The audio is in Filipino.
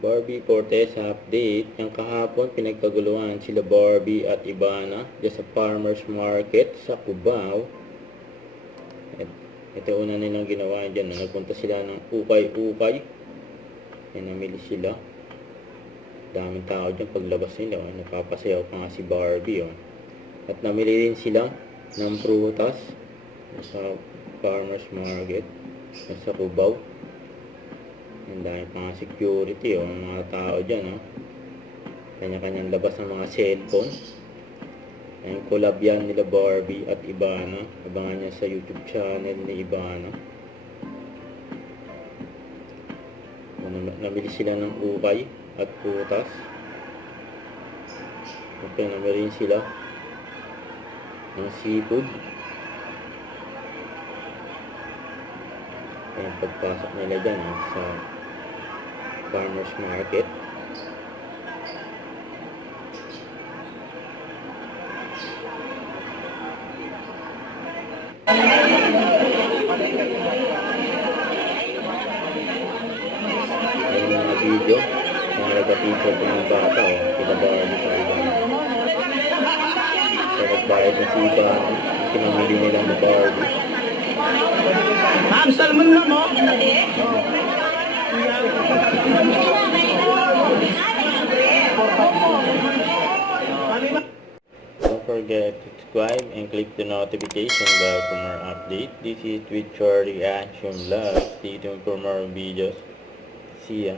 Barbie Fortesa update. Yung kahapon pinagkaguluhan sila Barbie at Ivana dyan sa farmer's market sa Cubao. Ito una nilang ginawa dyan. Nagpunta sila ng ukay-ukay. Namili sila. Daming tao dyan paglabas nila. Napapasayaw pa nga si Barbie. At namili rin sila ng prutas sa farmer's market sa Cubao. Ang dami pa nga security, mga tao dyan, kanya-kanyang labas ng mga cellphone. Ayun, collab yan nila Barbie at Ivana. Abangan niya sa YouTube channel ni Ivana. Namili sila ng ukay at putas. Okay, namili rin sila ng seafood. Ayun, pagpasok nila dyan sa farmer's market. Ayun mga video, mga nagka-picture ko ng bata, pinabawal sa Ivana. So nagbayad na si Ivana, pinamili nila ng Barbie. Ma'am, salmon na mo? Don't forget to subscribe and click the notification bell for more updates. This is Twitch Reaction Vlog. Stay tuned for more videos. See ya.